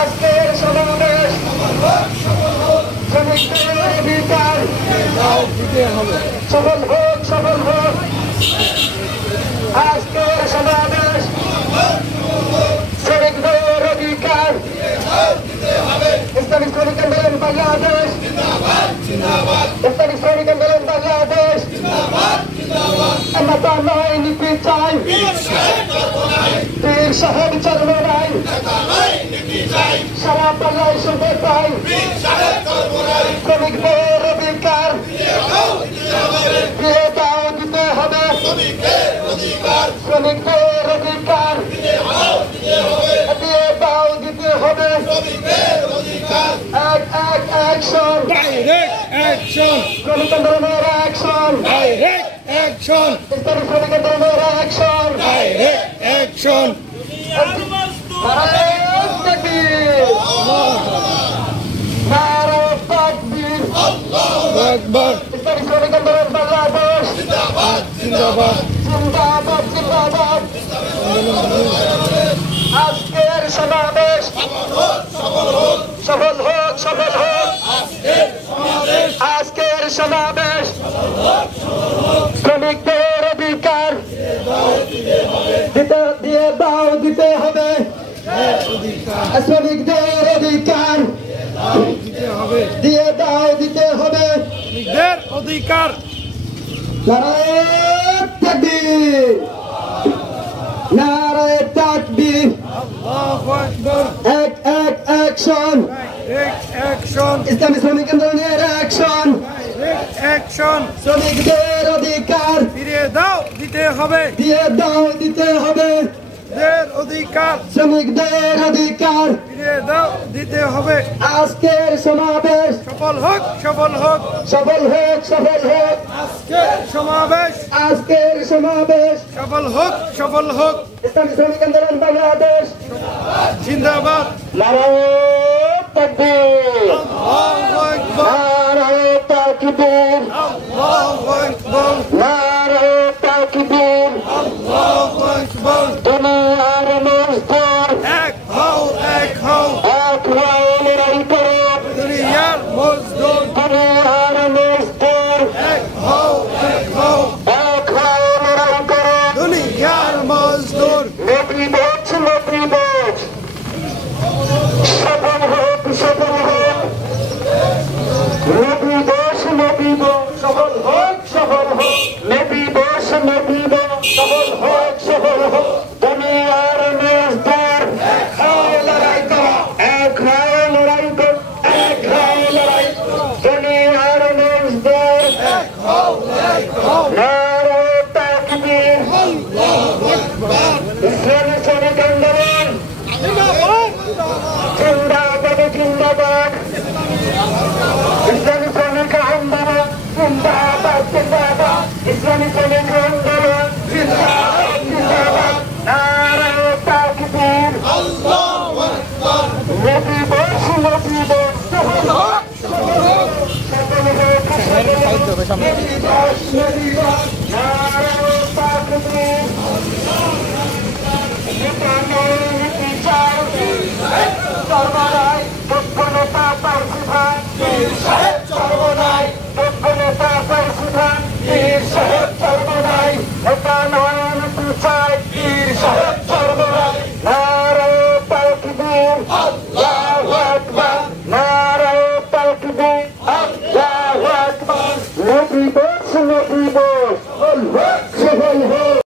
আজকের সমাবেশ শ্রমিকদের অধিকার সফল হোক, সফল হোক। আজকের সমাবেশ শ্রমিকদের অধিকার ইসলামিক শ্রমিক আন্দোলন বাংলাদেশ, ইসলামিক শ্রমিক আন্দোলন বাংলাদেশ। আমরা তো নয় নীতি চাই, পীর সাহেব চলবে নাই, সারা পাল্লায় শুনতে পাই শ্রমিকদের অধিকার দিয়ে দাও দিতে হবে, শ্রমিকদের অধিকার দিয়ে দাও দিতে হবে। এক এক অ্যাকশন, ডাইরেক্ট অ্যাকশন, শ্রমিক আন্দোলনের অ্যাকশন, ডাইরেক্ট অ্যাকশন, ইসলামিক শ্রমিক আন্দোলনের অ্যাকশন, ডাইরেক্ট অ্যাকশন। নারায়ণ তাকবীর, নারায়ণ তাকবীর, আল্লাহু আকবার। ইসলামিক শ্রমিক আন্দোলন বাংলাদেশ জিন্দাবাদ, জিন্দাবাদ, জিন্দাবাদ, জিন্দাবাদ। আজকের সমাবেশ সফল হোক, সফল হোক। আজকের সমাবেশ শ্রমিকদের অধিকার দিয়ে দাও দিতে হবে, শ্রমিকদের অধিকার দিয়ে দাও দিতে হবে। শ্রমিকদের অধিকার। নারায়ণ তাকবীর, নারায়ণ তাকবীর। আল্লাহু আকবার। এক এক অ্যাকশন, ডাইরেক্ট অ্যাকশন, ইসলামী শ্রমিক আন্দোলনের অ্যাকশন, ডাইরেক্ট অ্যাকশন। শ্রমিকদের অধিকার ফিরিয়ে দাও দিতে হবে, দিয়ে দাও দিতে হবে, দের অধিকার শ্রমিকদের অধিকার। ফিরিয়ে দাও দিতে হবে। আজকের সমাবেশ সফল হোক, সফল হোক। সফল হোক, সফল হোক। আজকের সমাবেশ আজকের সমাবেশ সফল হোক, সফল হোক। ইসলামী শ্রমিক আন্দোলন বাংলাদেশ জিন্দাবাদ। নারায়ণ তাকবীর, আল্লাহু আকবার, নারায়ণ তাকবীর, আল্লাহু আকবার, নারায়ণ তাকবীর। আল্লাহু আকবার। দুনিয়ার মজদুর এক হও, এক হও, এক হয়ে লড়াই করো, দুনিয়ার মজদুর। দুনিয়ার মজদুর এক হও, এক হও, এক হয়ে লড়াই করো। দুনিয়ার মজদুর। নবী বোঝ, নবী বোঝ, সফল হোক, সফল হোক। নবী বোঝ, নবী বোঝ, সফল হোক, সফল হোক। নবী বোঝ, নবী বোঝ, সফল হোক, সফল হোক। দুনিয়ার মজদুর এক হয়ে লড়াই করো, এক হয়ে লড়াই করো, এক হয়ে লড়াই করো। দুনিয়ার মজদুর এক হও, এক হও, নারায়ণ তাকবীর, আল্লাহু আকবার। ইসলামী শ্রমিক আন্দোলন জিন্দাবাদ, জিন্দাবাদ, জিন্দাবাদ। ইসলামী শ্রমিক আন্দোলন জিন্দাবাদ, জিন্দাবাদ। ইসলামী শ্রমিক আন্দোলন জিন্দাবাদ, জিন্দাবাদ। নারায়ণ তাকবীর, আল্লাহু আকবার। নবী বোঝ, নবী বোঝ, সফল হোক, সফল হোক, সফল হোক, সফল হোক। নবী বোঝ, নবী বোঝ, নারায়ণ তাকবীর। নীতি নেই, নীতি চাই, সর্বদা